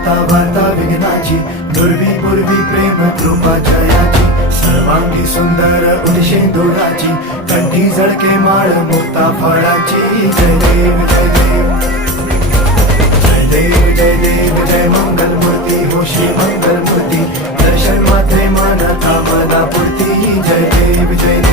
माता वार्ता विघ्नाची, दुर्वी पूर्वी प्रेम कृपा जयाची, सर्वांगी सुंदर उदिशेंदुराची, कंठी झळके माळ मुक्ता फळाची. जय देव जय देव जय देव जय देव जय मंगल मूर्ती हो श्री मंगल मूर्ती, दर्शन मात्रे मन कामना पूर्ती. जय देव जय देव